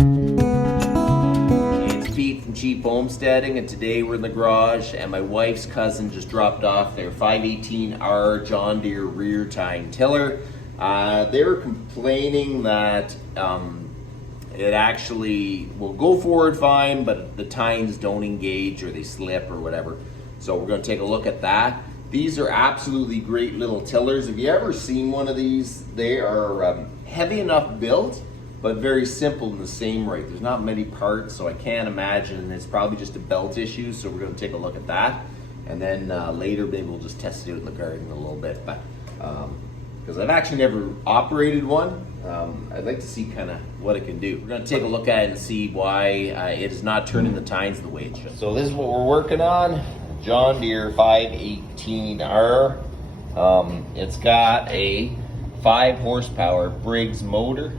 It's Pete from Cheap Homesteading, and today we're in the garage, and my wife's cousin just dropped off their 518R John Deere rear tine tiller. They were complaining that it actually will go forward fine, but the tines don't engage or they slip or whatever. So we're going to take a look at that. These are absolutely great little tillers. Have you ever seen one of these? They are heavy enough built, but very simple in the same right. There's not many parts, so I can't imagine. It's probably just a belt issue, so we're going to take a look at that. And then later, maybe we'll just test it out in the garden a little bit. But because I've actually never operated one, I'd like to see kind of what it can do. We're going to take a look at it and see why it is not turning the tines the way it should. So this is what we're working on. John Deere 518R. It's got a 5 horsepower Briggs motor.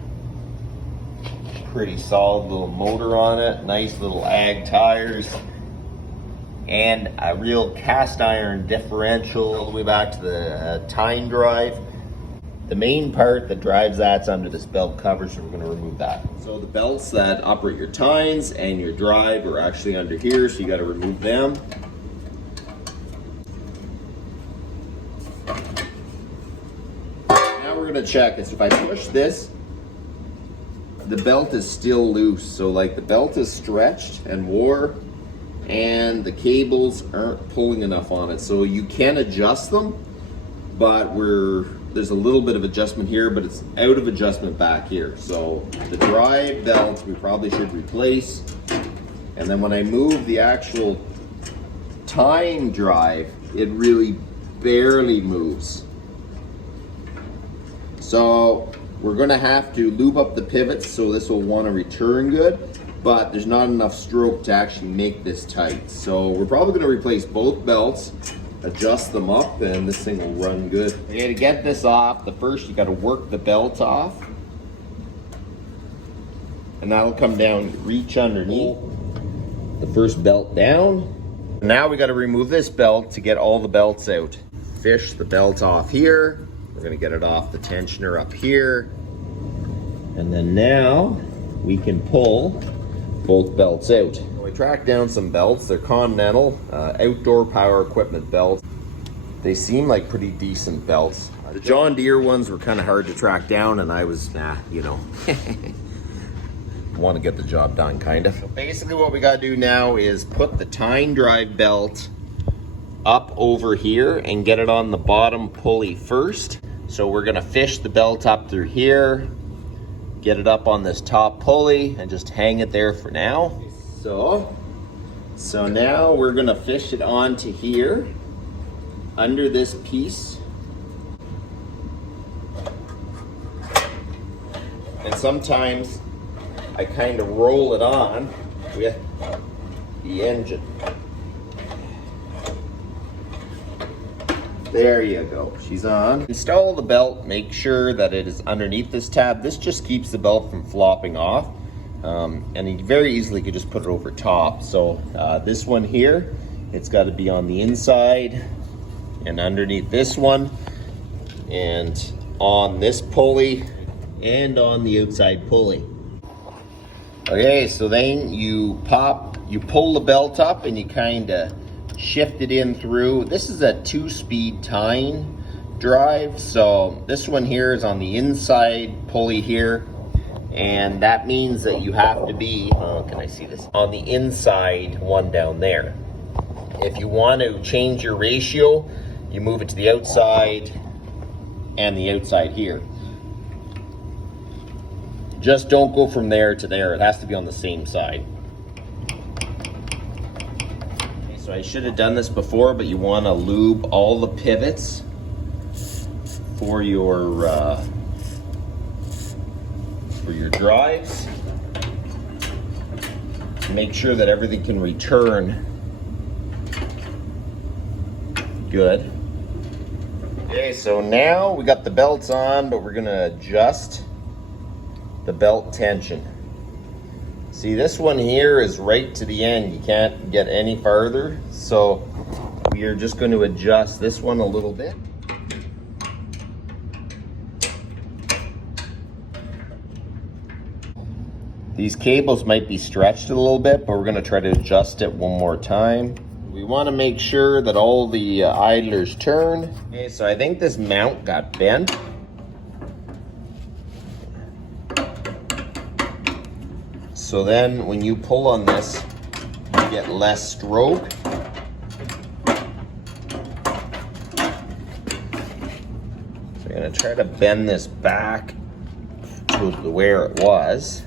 Pretty solid little motor on it. Nice little ag tires. And a real cast iron differential all the way back to the Tine drive. The main part that drives that's under this belt cover, so we're going to remove that. So the belts that operate your tines and your drive are actually under here, so you got to remove them. Now we're going to check this. If I push this, the belt is still loose. So like the belt is stretched and wore, and the cables aren't pulling enough on it. So you can adjust them, but there's a little bit of adjustment here, but it's out of adjustment back here. So the drive belt we probably should replace. And then when I move the actual Tine drive, it really barely moves. So we're gonna have to lube up the pivots so this will want to return good, but there's not enough stroke to actually make this tight. So we're probably gonna replace both belts, adjust them up, and this thing will run good. Okay, to get this off, first you gotta work the belt off. And that'll come down, reach underneath the first belt down. Now we gotta remove this belt to get all the belts out. Fish the belt off here. We're gonna get it off the tensioner up here. And then now we can pull both belts out. We tracked down some belts. They're Continental outdoor power equipment belts. They seem like pretty decent belts. The John Deere ones were kind of hard to track down, and I was, want to get the job done, kind of. So basically what we got to do now is put the Tine drive belt up over here and get it on the bottom pulley first. So we're going to fish the belt up through here, get it up on this top pulley, and just hang it there for now. So now we're gonna fish it onto here, under this piece. And sometimes I kind of roll it on with the engine. There you go, she's on. Install the belt, make sure that it is underneath this tab. This just keeps the belt from flopping off. And you very easily could just put it over top. So this one here, it's got to be on the inside and underneath this one, and on this pulley and on the outside pulley. Okay, so then you pull the belt up and you kind of shift it in through. This is a 2-speed Tine drive, so this one here is on the inside pulley here. And that means that you have to be, can I see this? On the inside one down there. If you want to change your ratio, you move it to the outside and the outside here. Just don't go from there to there. It has to be on the same side. Okay, so I should have done this before, but you want to lube all the pivots for your drives. Make sure that everything can return good. Okay, so now we got the belts on, but we're gonna adjust the belt tension. See, this one here is right to the end. You can't get any farther. So we are just going to adjust this one a little bit. These cables might be stretched a little bit, but we're gonna try to adjust it one more time. We wanna make sure that all the idlers turn. Okay, so I think this mount got bent. So then when you pull on this, you get less stroke. So I'm gonna try to bend this back to where it was.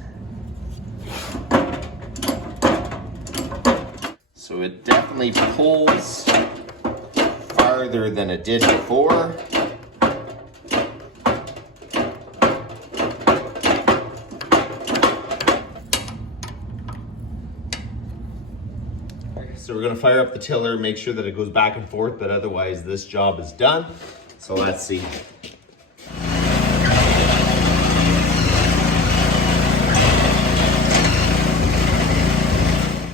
So it definitely pulls farther than it did before. So we're gonna fire up the tiller, make sure that it goes back and forth, but otherwise this job is done. So let's see.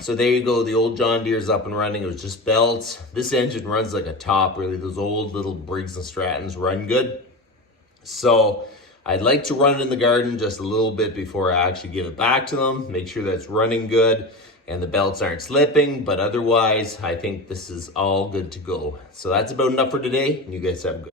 So there you go, the old John Deere's up and running. It was just belts. This engine runs like a top, really. Those old little Briggs and Strattons run good. So I'd like to run it in the garden just a little bit before I actually give it back to them. Make sure that it's running good and the belts aren't slipping, but otherwise I think this is all good to go. So that's about enough for today, and you guys have a good